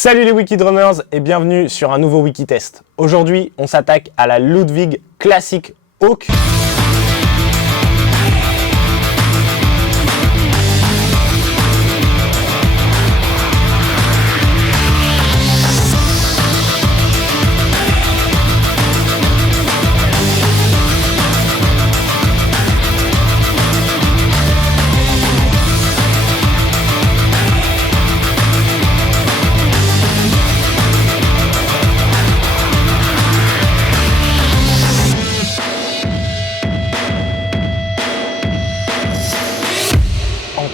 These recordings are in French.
Salut les Wikidrummers et bienvenue sur un nouveau Wikitest. Aujourd'hui, on s'attaque à la Ludwig Classic Oak.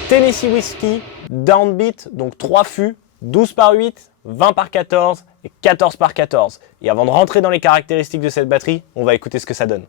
Tennessee Whiskey, Downbeat, donc 3 fûts, 12 par 8, 20 par 14 et 14 par 14. Et avant de rentrer dans les caractéristiques de cette batterie, on va écouter ce que ça donne.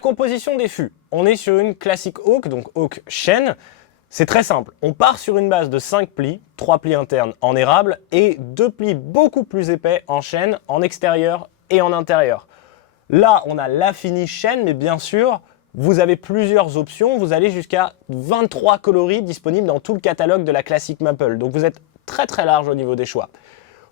Composition des fûts, on est sur une classique oak, donc oak chêne. C'est très simple, on part sur une base de 5 plis, 3 plis internes en érable et 2 plis beaucoup plus épais en chêne, en extérieur et en intérieur. Là, on a la finish chêne, mais bien sûr, vous avez plusieurs options. Vous allez jusqu'à 23 coloris disponibles dans tout le catalogue de la classique maple. Donc vous êtes très large au niveau des choix.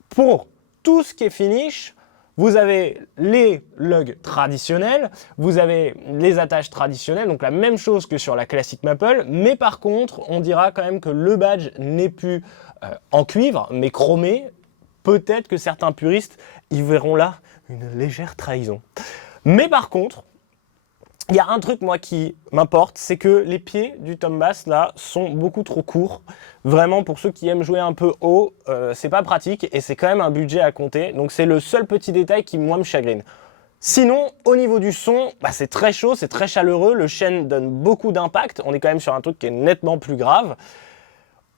Pour tout ce qui est finish, vous avez les lugs traditionnels, vous avez les attaches traditionnelles, donc la même chose que sur la classique maple, mais par contre, on dira quand même que le badge n'est plus en cuivre, mais chromé. Peut-être que certains puristes y verront là une légère trahison. Mais par contre, il y a un truc, moi, qui m'importe, c'est que les pieds du tom bass, là, sont beaucoup trop courts. Vraiment, pour ceux qui aiment jouer un peu haut, c'est pas pratique et c'est quand même un budget à compter. Donc, c'est le seul petit détail qui, moi, me chagrine. Sinon, au niveau du son, c'est très chaud, c'est très chaleureux. Le chêne donne beaucoup d'impact. On est quand même sur un truc qui est nettement plus grave.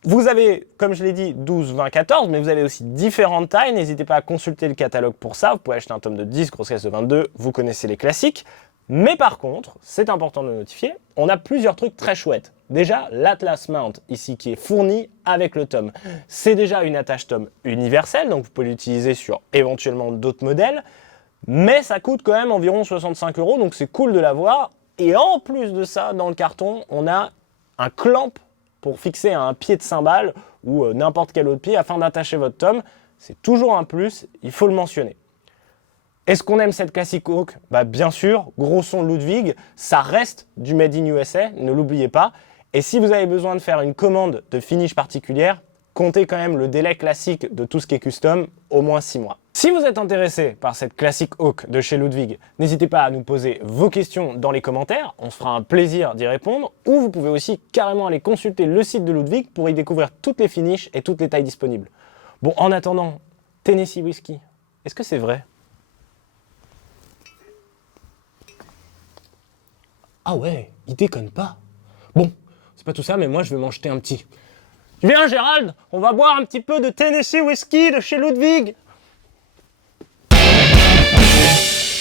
Vous avez, comme je l'ai dit, 12, 20, 14, mais vous avez aussi différentes tailles. N'hésitez pas à consulter le catalogue pour ça. Vous pouvez acheter un tome de 10, grosse caisse de 22. Vous connaissez les classiques. Mais par contre, c'est important de le notifier, on a plusieurs trucs très chouettes. Déjà, l'Atlas Mount, ici, qui est fourni avec le tome. C'est déjà une attache tome universelle, donc vous pouvez l'utiliser sur éventuellement d'autres modèles, mais ça coûte quand même environ 65 €, donc c'est cool de l'avoir. Et en plus de ça, dans le carton, on a un clamp pour fixer un pied de cymbale ou n'importe quel autre pied afin d'attacher votre tome. C'est toujours un plus, il faut le mentionner. Est-ce qu'on aime cette classique oak? Bien sûr, gros son Ludwig, ça reste du Made in USA, ne l'oubliez pas. Et si vous avez besoin de faire une commande de finish particulière, comptez quand même le délai classique de tout ce qui est custom, au moins 6 mois. Si vous êtes intéressé par cette classique oak de chez Ludwig, n'hésitez pas à nous poser vos questions dans les commentaires, on se fera un plaisir d'y répondre, ou vous pouvez aussi carrément aller consulter le site de Ludwig pour y découvrir toutes les finishes et toutes les tailles disponibles. Bon, en attendant, Tennessee Whiskey, est-ce que c'est vrai? Ah ouais, il déconne pas. Bon, c'est pas tout ça, mais moi je vais m'en jeter un petit. Viens Gérald, on va boire un petit peu de Tennessee Whiskey de chez Ludwig.